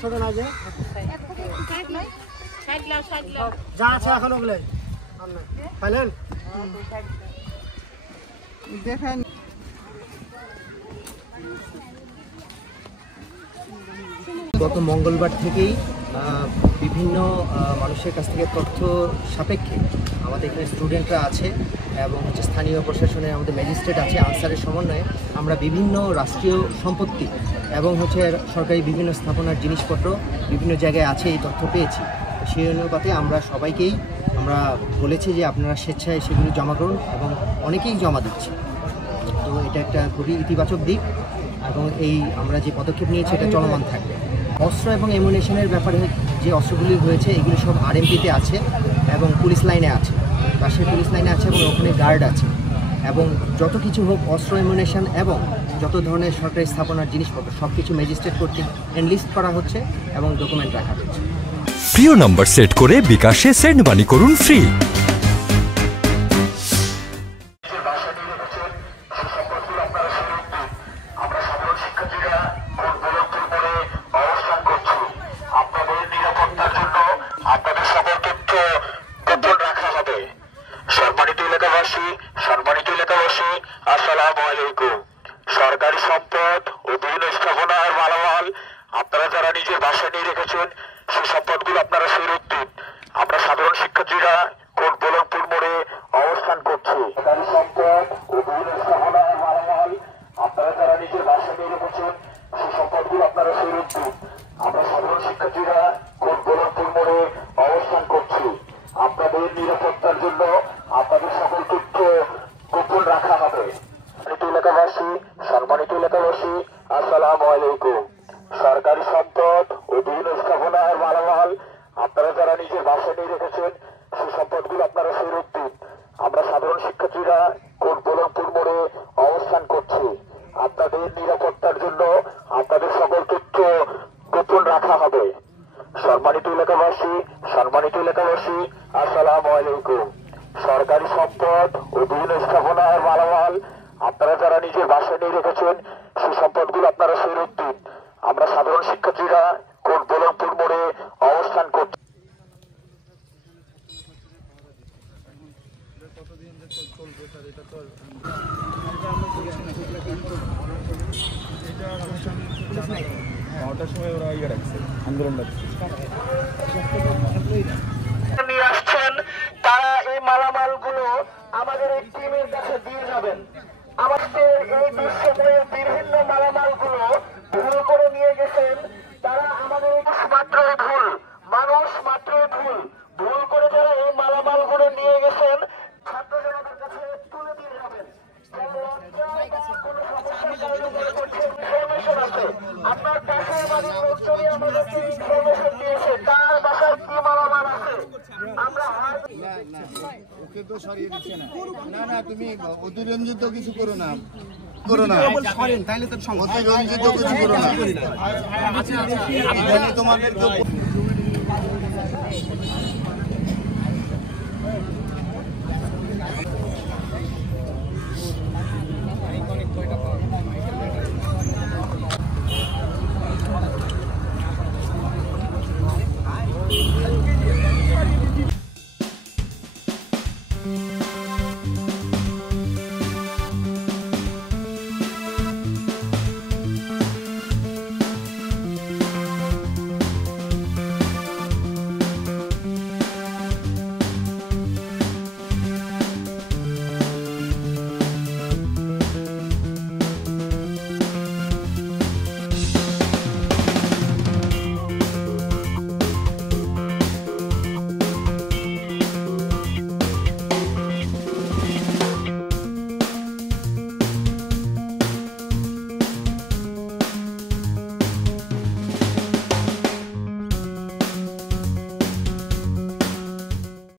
ছোট না যে যা আছে এখন ওগুলাই পাইলেন দেখেন। গত মঙ্গলবার থেকেই বিভিন্ন মানুষের কাছ থেকে তথ্য সাপেক্ষে আমাদের এখানে স্টুডেন্টরা আছে এবং স্থানীয় প্রশাসনের আমাদের ম্যাজিস্ট্রেট আছে, আনসারের সমন্বয়ে আমরা বিভিন্ন রাষ্ট্রীয় সম্পত্তি এবং সরকারি বিভিন্ন স্থাপনার জিনিসপত্র বিভিন্ন জায়গায় আছে এই তথ্য পেয়েছি। সেই অনুপাতে আমরা সবাইকেই বলেছি যে আপনারা স্বেচ্ছায় সেগুলো জমা করুন এবং অনেকেই জমা দিচ্ছে। তো এটা একটা খুবই ইতিবাচক দিক এবং আমরা যে পদক্ষেপ নিয়েছি এটা চলমান থাকবে। অস্ত্র এবং অ্যামুনিশনের ব্যাপারে যে অস্ত্রগুলি হয়েছে এগুলি সব আরএমপিতে আছে এবং পুলিশ লাইনে আছে, রাজশাহী পুলিশ লাইনে আছে এবং ওখানে গার্ড আছে। এবং যত কিছু হোক অস্ত্র অ্যামুনিশন এবং যত ধরনের সরকারি স্থাপনার জিনিসপত্র সব কিছু ম্যাজিস্ট্রেট কর্তৃক এনলিস্ট করা হচ্ছে এবং ডকুমেন্ট রাখা হচ্ছে। প্রিয় নম্বর সেট করে বিকাশে সেন্ড মানি করুন ফ্রি। সরকারি সম্পদ ও বিভিন্ন স্থাপনার মালামাল আপনারা যারা নিজের বাসায় নিয়ে রেখেছেন সেই সম্পদগুলো আপনারা ফেরত দিন। আমরা সাধারণ শিক্ষার্থীরা কোট বলনপুর মোড়ে অবস্থান করছি। সরকারি সম্পদ ও বিভিন্ন স্থাপনার মালামাল আপনারা যারা নিজের বাসায় নিয়ে রেখেছেন সেই সম্পদগুলো আপনারা ফেরত দিন। আমরা সাধারণ শিক্ষার্থীরা কোট বলনপুর মোড়ে অবস্থান করছি। আপনাদের নিরাপত্তার জন্য আপনাদের সকল তথ্য গোপন রাখা হবে। সম্মানিত এলাকাবাসী আসসালামু আলাইকুম। সরকারি সম্পদ ও বিভিন্ন স্থাপনার মালামাল আপনারা যারা নিজের বাসায় নিয়ে রেখেছেন সেই সম্পদগুলো আপনারা ফেরত দিন। আমরা সাধারণ শিক্ষার্থীরা কোট বলনপুর মোড়ে অবস্থান করছি। আপনাদের নিরাপত্তার জন্য আপনাদের সকল তথ্য গোপন রাখা হবে। সম্মানিত এলাকাবাসী আসসালামু আলাইকুম। সরকারি সম্পদ ও বিভিন্ন স্থাপনার মালামাল আপনারা যারা নিজের বাসায় নিয়ে রেখেছেন সেই সম্পদগুলো আপনারা ফেরত দিন। আমরা সাধারণ শিক্ষার্থীরা কোট বলনপুর মোড়ে অবস্থান করছি। নিয়ে আসছেন তারা এই মালামালগুলো আমাদের এই টিমের কাছে দিয়ে যাবেন। আমাদের এই দুঃসময়ের বিভিন্ন মালামালগুলো ভুল করে নিয়ে গেছেন তারা। আমাদের মাত্রই ভুল করে যারা এই মালামালগুলো নিয়ে গেছেন ছাত্র জনতার কাছে তুলে দিয়ে যাবেন। আপনার পাশের বাড়ির লোকজনই আমাদেরকে ইনফরমেশন দিয়েছে তার বাসায় কি মালামাল আছে। আমরা ওকে তো সরিয়ে দিচ্ছে না, তুমি অতিরঞ্জিত কিছু করো না, অতিরঞ্জিত কিছু করো না। তোমাদের